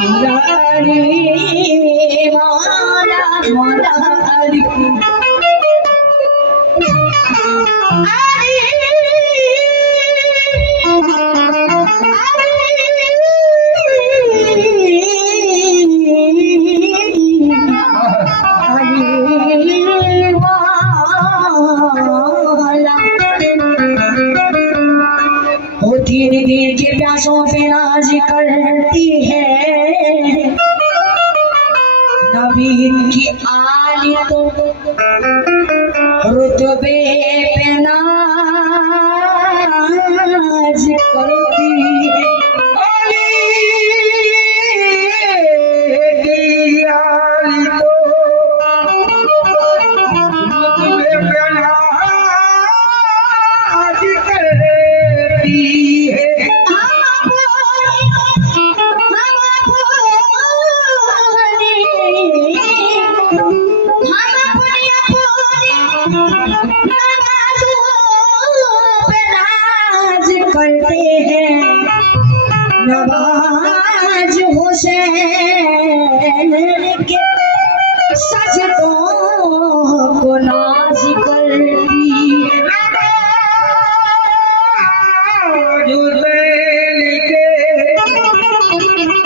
मुरारी माला मुरारी धीरे धीरे के प्यासों पे नाज करती है नबी की आली तो रुतबे पे नाज करती है आली की आली तो रुतबे पे नाज करती करते हैं नवाज हुसैन के सजदों को नाज करती है नवाज हुसैन के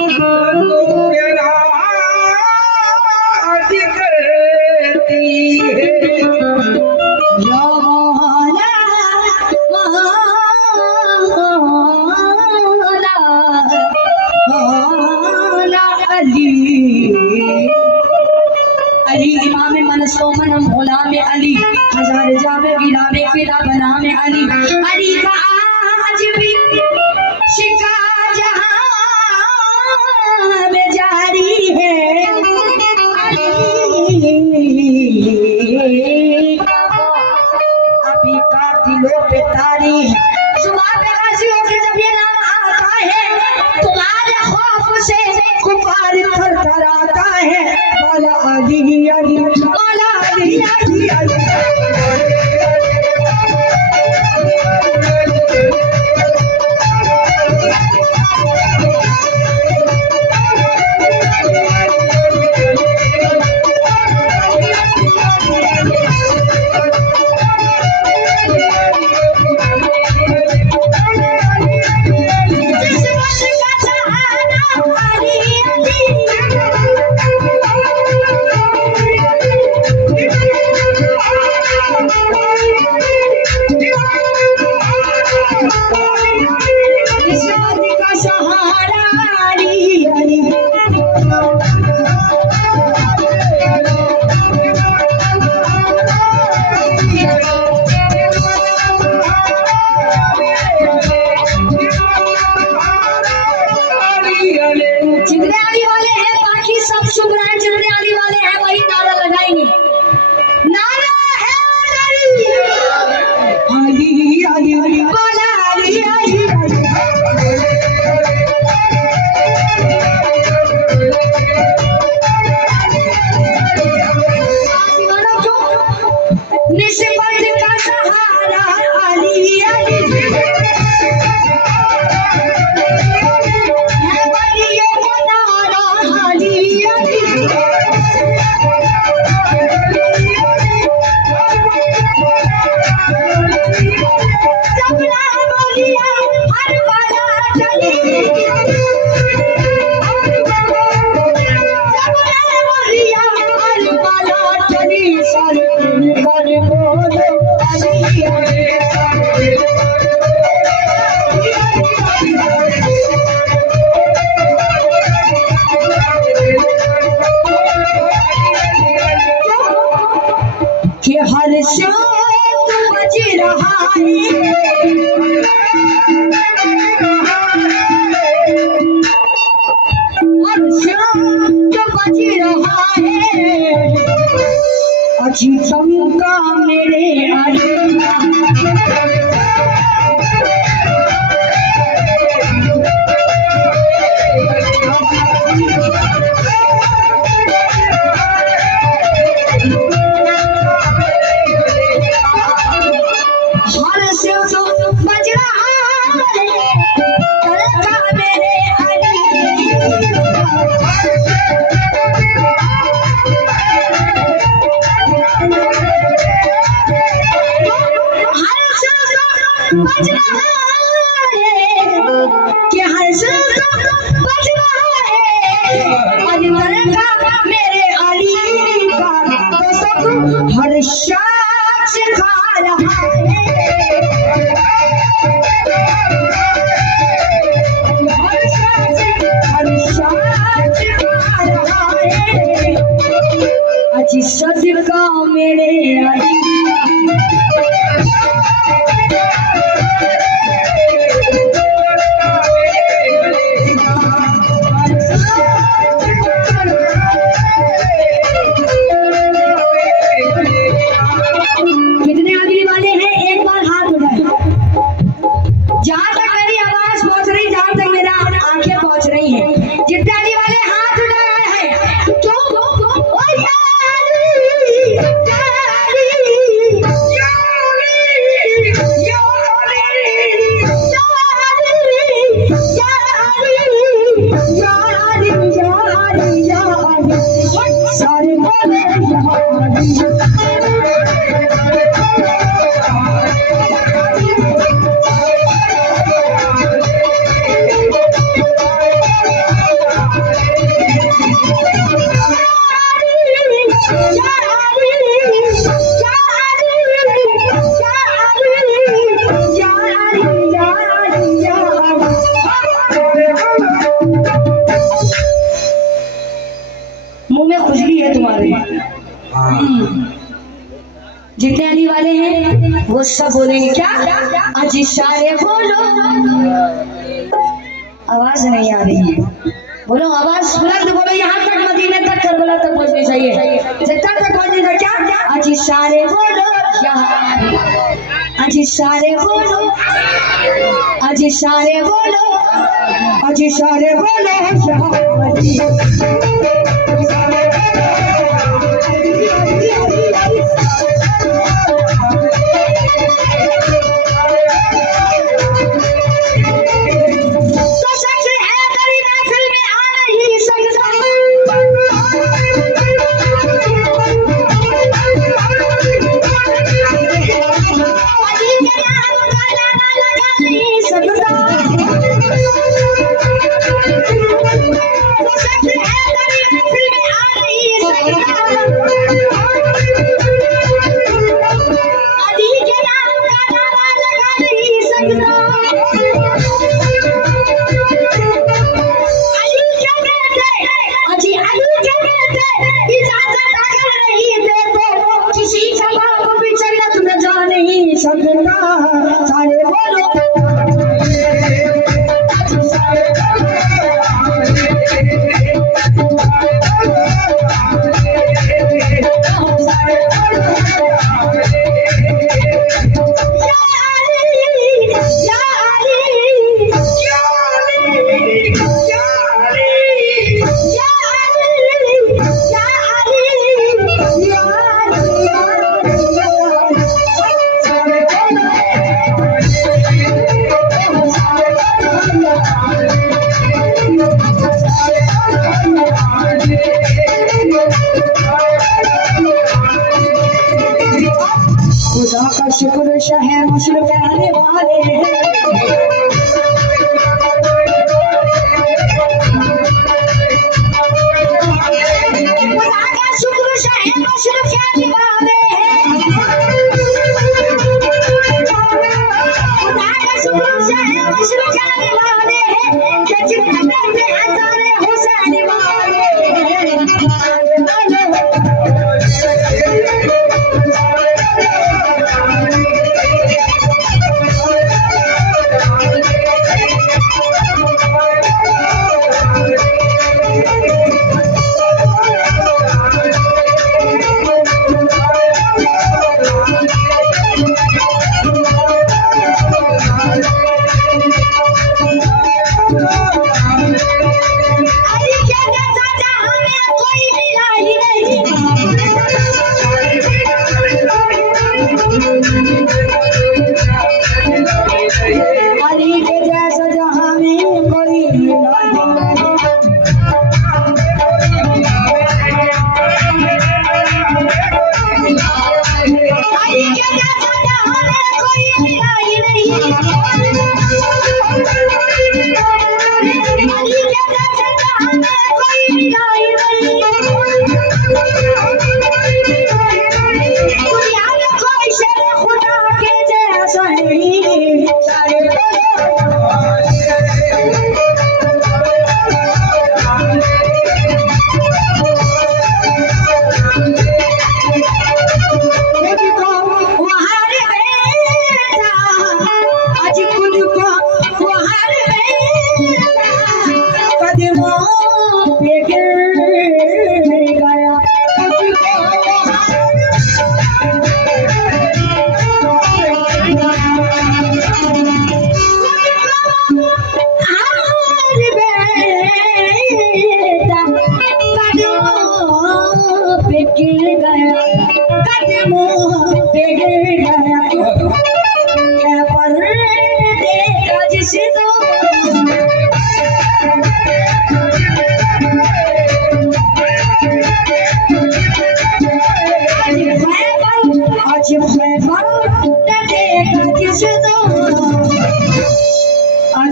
सजदों को नाज करती है अली इमाम मनसो मनम गुलाम अली हजार जावे गिलावे फिदा बना में अली अली का आज भी शिका जहां में जारी है अभी का दिलों पे तारी है जुबान पे गाजियों के जब ये नाम आता है तुम्हारे खौफ से कुफार थरथराता है मौला अली अली मौला अली अली अली हर शब्द बज रहा है हर शब्द बज रहा है अजी चमका मेरे सारे बोले यहाँ मुंह में खुजली है तुम्हारे। जितने अली वाले हैं वो सब बोलेंगे क्या? अजी सारे बोलो। आवाज नहीं आ रही है, बोलो आवाज बुलंद बोलो, यहाँ तक मदीने तक करबला तक पहुंचनी चाहिए, जितना तक पहुंचनी चाहिए। क्या? अजी सारे बोलो यहाँ, अजी सारे बोलो, अजी सारे बोलो, अजी सारे बोलो खुदा का शुक्र शहे मुस्लिम आने वाले कोई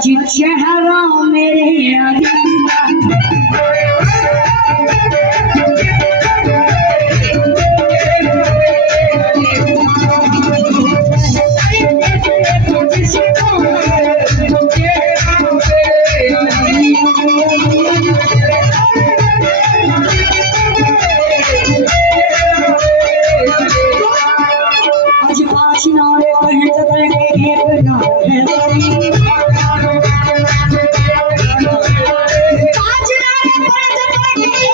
आज चेहरा मेरे आज पाँच नारे पहन करके एक नार है सरी पाँच नारे पहन करके